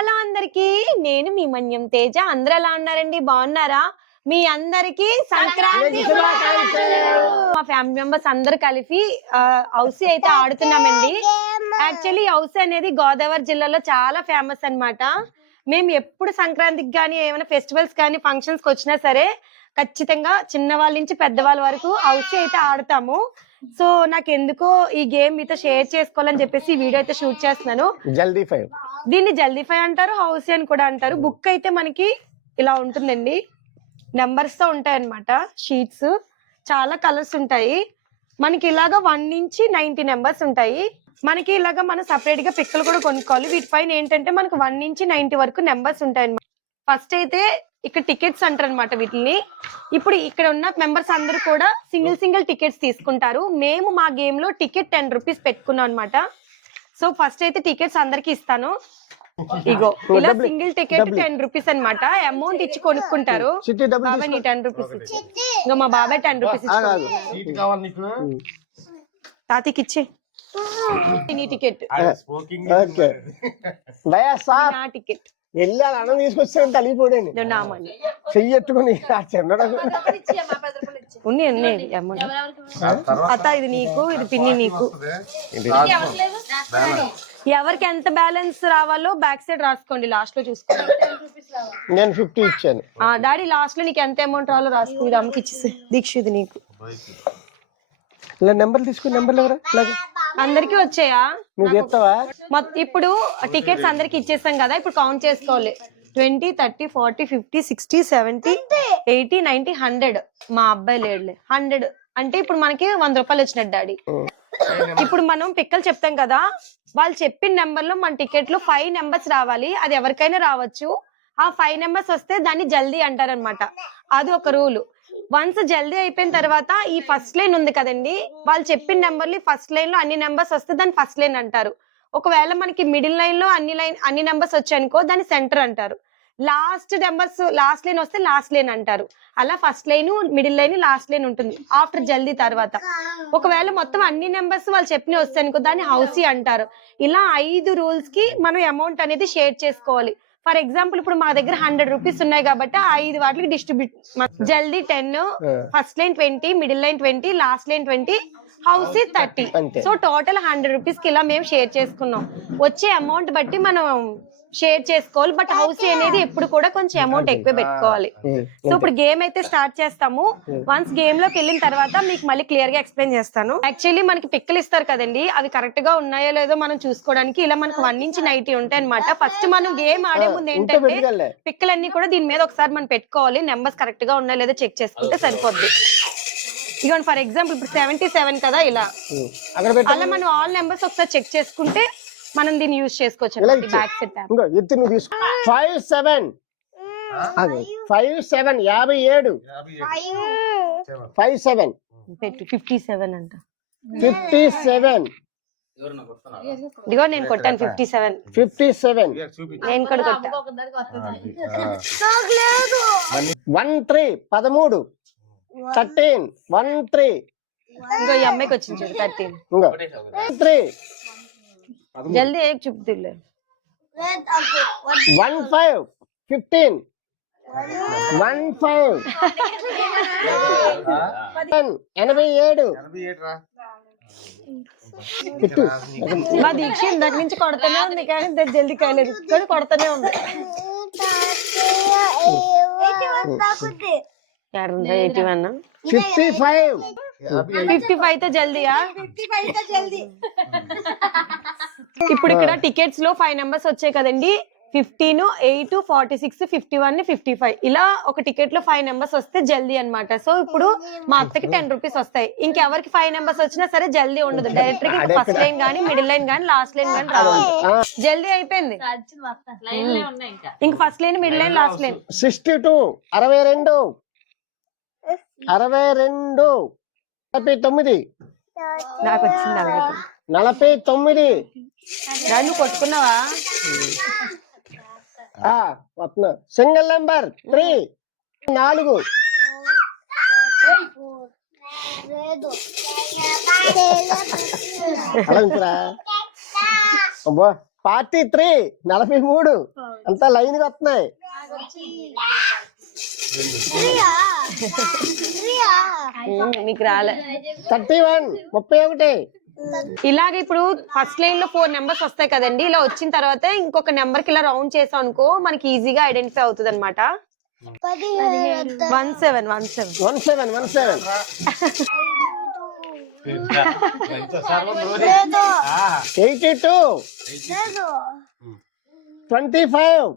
Hello అందరికి, నేను మీ మన్యం తేజ. అందరూ ఎలా ఉన్నారండి? బాగున్నారా? మీ అందరికి సంక్రాంతి మా ఫ్యామిలీ మెంబర్స్ అందరు కలిపి హౌసీ అయితే ఆడుతున్నామండి. యాక్చువల్లీ హౌసీ అనేది గోదావరి జిల్లాలో చాలా ఫేమస్ అన్నమాట. మేము ఎప్పుడు సంక్రాంతికి కానీ ఏమైనా ఫెస్టివల్స్ కానీ ఫంక్షన్స్ కి వచ్చినా సరే ఖచ్చితంగా చిన్నవాళ్ళ నుంచి పెద్దవాళ్ళ వరకు హౌసీ అయితే ఆడతాము. సో నాకు ఎందుకో ఈ గేమ్ మీతో షేర్ చేసుకోవాలని చెప్పేసి ఈ వీడియో అయితే షూట్ చేస్తున్నాను. జల్దీ ఫైవ్, దీన్ని జల్దీ ఫైవ్ అంటారు, హౌసీ అని కూడా అంటారు. బుక్ అయితే మనకి ఇలా ఉంటుందండి, నెంబర్స్ తో ఉంటాయి అన్నమాట. షీట్స్ చాలా కలర్స్ ఉంటాయి. మనకి ఇలాగా 1 నుంచి 90 నెంబర్స్ ఉంటాయి. మనకి ఇలాగా మనం సపరేట్ గా పిక్కలు కూడా కొనుక్కోవాలి. వీటిపైన ఏంటంటే మనకు 1 నుంచి 90 వరకు నెంబర్స్ ఉంటాయి అన్నమాట. ఫస్ట్ అయితే ఇక్కడ టికెట్స్ అంటారు అనమాట వీటిని. ఇప్పుడు ఇక్కడ ఉన్న మెంబర్స్ అందరూ కూడా సింగిల్ టికెట్స్ తీసుకుంటారు. మేము మా గేమ్ లో టికెట్ 10 రూపీస్ పెట్టుకున్నాం అనమాట. సో ఫస్ట్ అయితే టికెట్స్ అందరికి ఇస్తాను. ఇగో ఇలా సింగిల్ టికెట్ 10 రూపీస్ అనమాట. అమౌంట్ ఇచ్చి కొనుక్కుంటారు. బాబాయ్ నీ 10 రూపీస్ ఇచ్చి, ఇంకా మా బాబాయ్ 10 రూపీస్ ఇచ్చి తాతకి ఇచ్చి నీ టికెట్ నా టికెట్ వెళ్ళాలి. అన్నం తీసుకొచ్చా కలిగిపోయాను చెయ్యి ఎట్టుకుని అత్త ఇది నీకు, ఇది పిన్ని నీకు. ఎవరికి ఎంత బ్యాలెన్స్ రావాలో బ్యాక్ సైడ్ రాసుకోండి, లాస్ట్ లో చూసుకోండి. నేను 50 ఇచ్చాను. డాడీ లాస్ట్ లో నీకు ఎంత అమౌంట్ రావాలో రాసుకో. ఇది అమ్మకి ఇచ్చేసి దీక్ష ఇది నీకు. ఇలా నెంబర్ తీసుకుని నెంబర్లు ఎవరు అందరికి వచ్చాయా? నువ్వు చెప్తావా? ఇప్పుడు టికెట్స్ అందరికి ఇచ్చేసాం కదా, ఇప్పుడు కౌంట్ చేసుకోవాలి. 20, 30, 40, 50, 60, 70, 80, 90, 100. మా అబ్బాయి లేడులే. 100 అంటే ఇప్పుడు మనకి 100 రూపాయలు వచ్చినట్టు డాడీ. ఇప్పుడు మనం పిక్కలు చెప్తాం కదా, వాళ్ళు చెప్పిన నెంబర్ లో మన టికెట్ లో 5 నెంబర్స్ రావాలి. అది ఎవరికైనా రావచ్చు. ఆ 5 నెంబర్స్ వస్తే దాన్ని జల్దీ అంటారనమాట. అది ఒక రూల్. వన్స్ జల్దీ అయిపోయిన తర్వాత ఈ ఫస్ట్ లైన్ ఉంది కదండి, వాళ్ళు చెప్పిన నెంబర్లు ఫస్ట్ లైన్ లో అన్ని నెంబర్స్ వస్తే దాన్ని ఫస్ట్ లైన్ అంటారు. ఒకవేళ మనకి మిడిల్ లైన్ లో అన్ని నెంబర్స్ వచ్చాయనుకో దాన్ని సెంటర్ అంటారు. లాస్ట్ నెంబర్స్ లాస్ట్ లైన్ వస్తే లాస్ట్ లైన్ అంటారు. అలా first line, middle line, last line ఉంటుంది ఆఫ్టర్ జల్దీ తర్వాత. ఒకవేళ మొత్తం అన్ని నెంబర్స్ వాళ్ళు చెప్పిన వస్తాయనుకో దాన్ని హౌసీ అంటారు. ఇలా 5 రూల్స్ కి మనం అమౌంట్ అనేది షేర్ చేసుకోవాలి. ఫర్ ఎగ్జాంపుల్ ఇప్పుడు మా దగ్గర 100 రూపీస్ ఉన్నాయి కాబట్టి 5 వాటికి డిస్ట్రిబ్యూట్. జల్దీ 10, first line 20, middle line 20, last line 20, housie 30. So total 100 rupees కి ఇలా మేము షేర్ చేసుకున్నాం. వచ్చే అమౌంట్ బట్టి మనం షేర్ చేసుకోవాలి. బట్ హౌసీ అనేది ఎప్పుడు కూడా కొంచెం అమౌంట్ ఎక్కువ పెట్టుకోవాలి. సో ఇప్పుడు గేమ్ అయితే స్టార్ట్ చేస్తాము. వన్స్ గేమ్ లోకి వెళ్ళిన తర్వాత మీకు మళ్ళీ క్లియర్ గా ఎక్స్ప్లెయిన్ చేస్తాను. యాక్చువల్లీ మనకి పిక్కలు ఇస్తారు కదండి, అవి కరెక్ట్ గా ఉన్నాయో లేదో మనం చూసుకోవడానికి ఇలా మనకు 1 నుంచి 90 ఉంటాయి అనమాట. ఫస్ట్ మనం గేమ్ ఆడే ముందు ఏంటంటే పిక్కలన్నీ కూడా దీని మీద ఒకసారి మనం పెట్టుకోవాలి. నెంబర్స్ కరెక్ట్ గా ఉన్నాయో లేదో చెక్ చేసుకుంటే సరిపోద్ది. ఇక ఫర్ ఎగ్జాంపుల్ ఇప్పుడు 77 కదా, ఇలా అలా మనం ఆల్ నెంబర్స్ ఒకసారి చెక్ చేసుకుంటే మనం దీన్ని యూజ్ చేసుకోవచ్చు. బ్యాక్ సెట్ 57 57 57 57 అంట. 57 ఇదిగో నేను కొట్టాను 57. 57 నేను కూడా కొట్టా. 13 13 13 13 ఇంకో ఈ అమ్మాయికి వచ్చింది చూడు 13. 3 జల్దీ చూపుతులే. 15 15 15 87 మా దీక్ష ఇందాక నుంచి కొడతానే ఉంది కానీ జల్దీ కాలేదు, కానీ కొడతానే ఉంది. 81 55 తో జల్దీయా? ఇప్పుడు ఇక్కడ టికెట్స్ లో 5 నెంబర్స్ వచ్చాయి కదండి. 15, 8, 46, 51, 55 ఇలా ఒక టికెట్ లో 5 నెంబర్స్ వస్తే జల్దీ అన్నమాట. సో ఇప్పుడు మా అత్తకి 10 రూపీస్ వస్తాయి. ఇంకెవరికి 5 నెంబర్స్ వచ్చినా సరే జల్దీ ఉండదు. డైరెక్ట్ గా ఫస్ట్ లైన్ గానీ, మిడిల్ లైన్ గానీ, లాస్ట్ లైన్ గానీ రావాలి. జల్దీ అయిపోయింది. ఇంక first line, middle line, last line. 62 62 62 49 నాకు వచ్చింది 49. నువ్వు కొట్టుకున్నావా? సింగిల్ నెంబర్ 3 4 అలా ఉంచురా. అబ్బా 43 43 అంతా లైన్ గా వస్తున్నాయి. మీకు రాలే. 31 31. ఇలాగ ఇప్పుడు ఫస్ట్ లైన్ లో 4 నెంబర్స్ వస్తాయి కదండి. ఇలా వచ్చిన తర్వాత ఇంకొక నెంబర్ కి ఇలా రౌండ్ చేసాం అనుకో మనకి ఈజీగా ఐడెంటిఫై అవుతుంది అనమాట. 17 82 25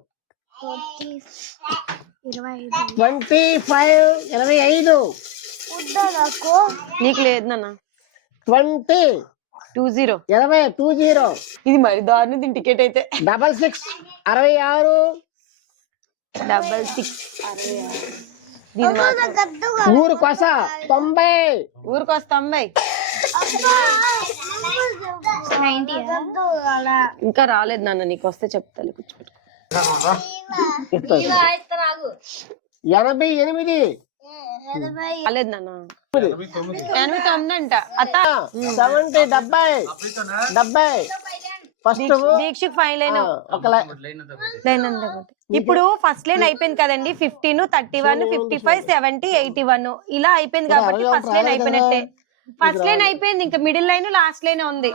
25 నీకు లేదు నాన్న. 20 20 20 ఇది మరి దారుణం దీని టికెట్ అయితే. 66 66 66 దీని మాత్రం ఊరు కొస 90 ఊరికొస్తా అమ్మాయి. ఇంకా రాలేదు నాన్న, నీకు వస్తే చెప్తాను కూర్చోబెట్టు. 88 రాలేదు నాన్న. 89 అంట అత్త. 70 70 ఫస్ట్ దీక్షకు ఫైవ్ లైన్ ఒక ఇప్పుడు ఫస్ట్ లైన్ అయిపోయింది కదండి. 15 31 55 70 81 ఇలా అయిపోయింది కాబట్టి ఫస్ట్ లైన్ అయిపోయినట్టే. ఫస్ట్ లైన్ అయిపోయింది, ఇంకా మిడిల్ లైన్ లాస్ట్ లైన్ ఉంది.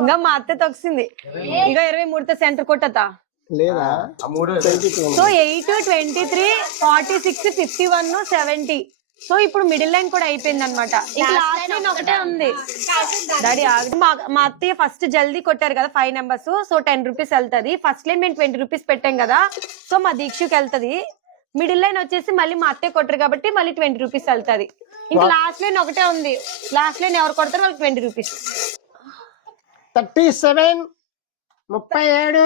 ఇంకా మా అత్త తొక్సింది. ఇంకా 23తో సెంటర్ కొట్టతా లేదా. సో 8 23 46 51 70. సో ఇప్పుడు మిడిల్ లైన్ కూడా అయిపోయింది అనమాట. ఇంకా లాస్ట్ లైన్ ఒకటే ఉంది. డాడీ మా అత్తయ్య ఫస్ట్ జల్దీ కొట్టారు కదా 5 నెంబర్స్. సో 10 రూపీస్ వెళ్తది. ఫస్ట్ లైన్ మేము 20 రూపీస్ పెట్టాం కదా, సో మా దీక్షకి వెళ్తది. మిడిల్ లైన్ వచ్చేసి మళ్ళీ మా అత్తయ్య కొట్టారు కాబట్టి మళ్ళీ 20 రూపీస్ వెళ్తది. ఇంకా లాస్ట్ లైన్ ఒకటే ఉంది. లాస్ట్ లైన్ ఎవరు కొడతారో వాళ్ళకి 20 రూపీస్. 37 37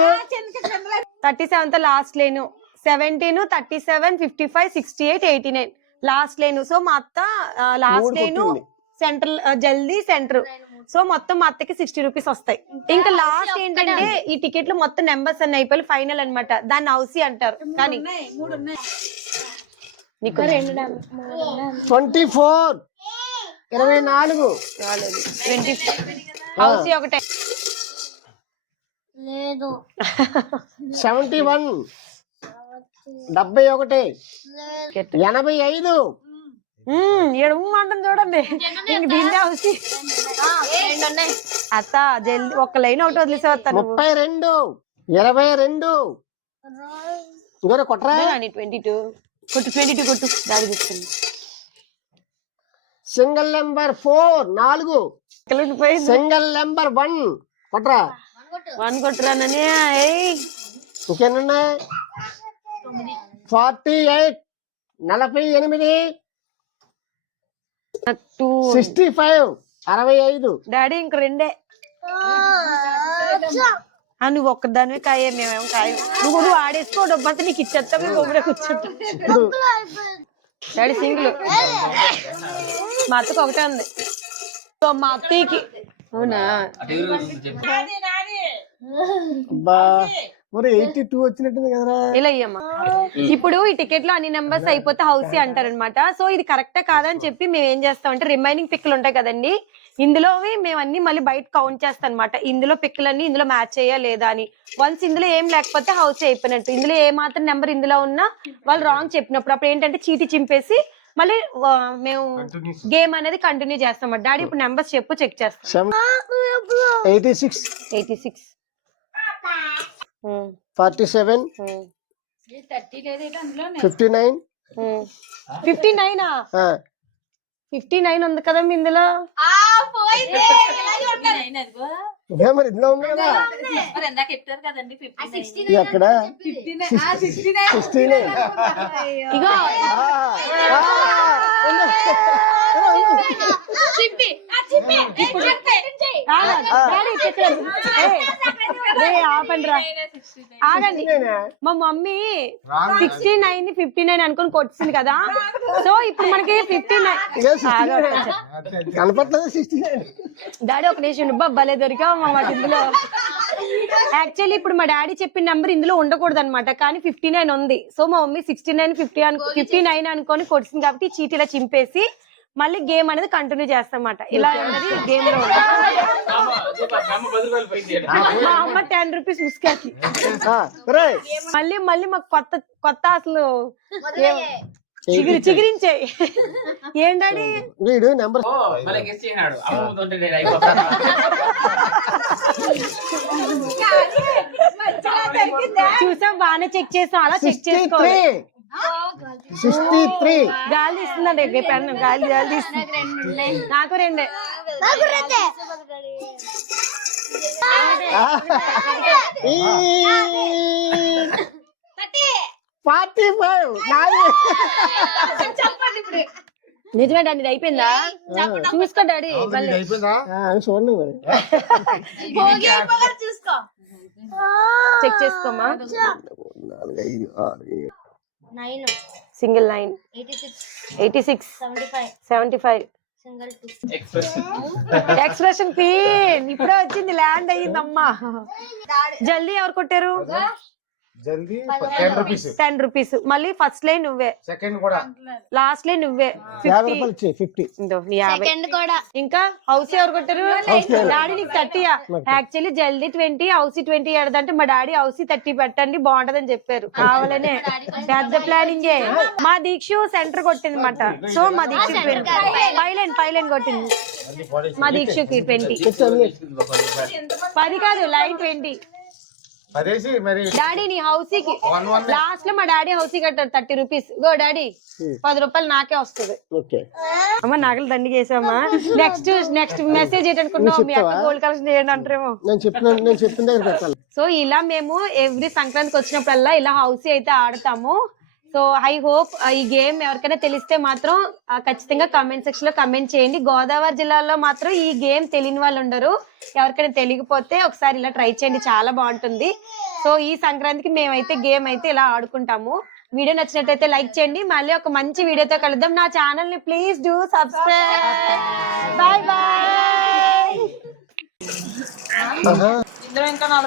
37 తో last line. 17 37 55 68 89 last line. So మా అత్త లాస్ట్ లైన్ సెంటర్ జల్దీ సెంటర్. సో మొత్తం మా అత్తకి 60 రూపీస్ వస్తాయి. ఇంకా లాస్ట్ ఏంటంటే ఈ టికెట్ లో మొత్తం నెంబర్స్ అన్ని అయిపోయి ఫైనల్ అన్నమాట. దాన్ని హౌసీ అంటారు. కానీ నీకు 24 24 20 హౌసీ ఒకటే. 71 71 85 అంటుంది చూడండి. ఇంక దీన్ని హౌసీ అత్త జల్దీ ఒక్క లైన్ ఒకటి వదిలేసే వస్తాను. 32 22 ఇంకొక కొట్టరా. 22 కొట్టు 22 కొట్టు దాడి తీసుకుంది. సింగిల్ నెంబర్ 4 4 సింగిల్ నెంబర్ 1 కొట్టరా. 1 కొట్టురానని. ఇంకేనున్నాయి. 48 48 65 65 డాడీ ఇంక రెండే. నువ్వు ఒక్కదానివే కాయ, మేమేమో కాయ. నువ్వు ఆడేసుకో డబ్బంతా నీకు ఇచ్చేస్తా, మేము ఒకటే కూర్చుంటాం. Daddy single. మా అత్తకు ఒకటే ఉంది. సో మా అత్తయ్యకి అవునా మరి 82 వచ్చినట్టుంది కదరా. ఇలా అయ్యమ్మా. ఇప్పుడు ఈ టికెట్ లో అన్ని నెంబర్స్ అయిపోతే హౌసీ అంటారనమాట. సో ఇది కరెక్టా కాదని చెప్పి మేము ఏం చేస్తాం అంటే రిమైనింగ్ పిక్కులు ఉంటాయి కదండి, ఇందులో మేము అన్ని మళ్ళీ బయట కౌంట్ చేస్తాం అనమాట. ఇందులో పిక్కులన్నీ ఇందులో మ్యాచ్ అయ్యా లేదా అని. వన్స్ ఇందులో ఏం లేకపోతే హౌసీ అయిపోయినట్టు. ఇందులో ఏ మాత్రం నెంబర్ ఇందులో ఉన్నా వాళ్ళు రాంగ్ చెప్పినప్పుడు అప్పుడు ఏంటంటే చీటీ చింపేసి మళ్ళీ మేము గేమ్ అనేది కంటిన్యూ చేస్తాం. డాడీ ఇప్పుడు నెంబర్స్ చెప్పు, చెక్ చేస్తాం. 86 86 47 59 59 59 ఉంది కదా మీ ఇందులో. మరి ఇందులో ఉంది కదా ఎక్కడ 16 ఇగో ఆగండి. మా మమ్మీ 69 59 అనుకుని కొట్టింది కదా. సో ఇప్పుడు మనకి 59 కనపట్లేదు. 69 డాడీ ఒక నిమిషం భలే దొరికా మా ఇందులో. యాక్చువల్లీ ఇప్పుడు మా డాడీ చెప్పిన నెంబర్ ఇందులో ఉండకూడదు అనమాట, కానీ 59 ఉంది. సో మా మమ్మీ 69 59 అనుకొని కొట్టింది కాబట్టి చీటీలా చింపేసి మళ్ళీ గేమ్ అనేది కంటిన్యూ చేస్తామన్నమాట. ఇలా ఉన్నది గేమ్ లో ఉంది. మా అమ్మ 10 రూపీస్ ముసుకాకి. మళ్ళీ మళ్ళీ మాకు కొత్త కొత్త అసలు చిగిరించే ఏంటండి వీడు నెంబర్ చూసాం, బాగానే చెక్ చేసాం. అలా చెక్ చేసుకోవాలి. 63 గాలి ఇస్తుందండి పెన్ను. గాలి గాలి ఇస్తుంది. నాకు రెండే. 45 నిజమే డాడీ, ఇది అయిపోయిందా? చూసుకో డాడీ. చూడండి మరి చెక్ చేసుకోమా. సింగిల్ 9 86 75 ఎక్స్ప్రెషన్ క్వీన్ ఇప్పుడే వచ్చింది. ల్యాండ్ అయ్యిందమ్మా. జల్దీ ఎవరు కొట్టారు? 10 రూపీస్. మళ్ళీ ఫస్ట్ లైన్ నువ్వే, లాస్ట్ లైన్ నువ్వే. 50 ఇంకా హౌస్ ఎవరు కొట్టారు? డాడీ నీకు 30. యాక్చువల్లీ జల్దీ 20, హౌసీ 20 ఏడదంటే మా డాడీ హౌసీ 30 పెట్టండి బాగుంటదని చెప్పారు. కావాలనే పెద్ద ప్లానింగే. మా దీక్ష సెంటర్ కొట్టింది అనమాట. సో మా దీక్ష 20 పైలైన్ కొట్టింది. మా దీక్షకి 20. 10 కాదు, లైన్ 20. డాడీ నీ హౌసీకి లాస్ట్ లో మా డాడీ హౌసీ కట్టారు 30 రూపీస్. గో డాడీ 10 రూపాయలు నాకే వస్తుంది. అమ్మ నగలు దండిగా వేసామా. Next message ఏంటనుకున్నావు? మీ అక్క గోల్డ్ కలెక్షన్ చేయండి అంటారేమో. సో ఇలా మేము ఎవ్రీ సంక్రాంతికి వచ్చినప్పుడల్లా ఇలా హౌసీ అయితే ఆడతాము. సో ఐ హోప్ ఈ గేమ్ ఎవరికైనా తెలిస్తే మాత్రం ఖచ్చితంగా కమెంట్ సెక్షన్ లో కమెంట్ చేయండి. గోదావరి జిల్లాలో మాత్రం ఈ గేమ్ తెలియని వాళ్ళు ఉండరు. ఎవరికైనా తెలియకపోతే ఒకసారి ఇలా ట్రై చేయండి, చాలా బాగుంటుంది. సో ఈ సంక్రాంతికి మేమైతే గేమ్ అయితే ఇలా ఆడుకుంటాము. వీడియో నచ్చినట్టయితే లైక్ చేయండి. మళ్ళీ ఒక మంచి వీడియోతో కలుద్దాం. నా ఛానల్ ని please do subscribe. Bye bye.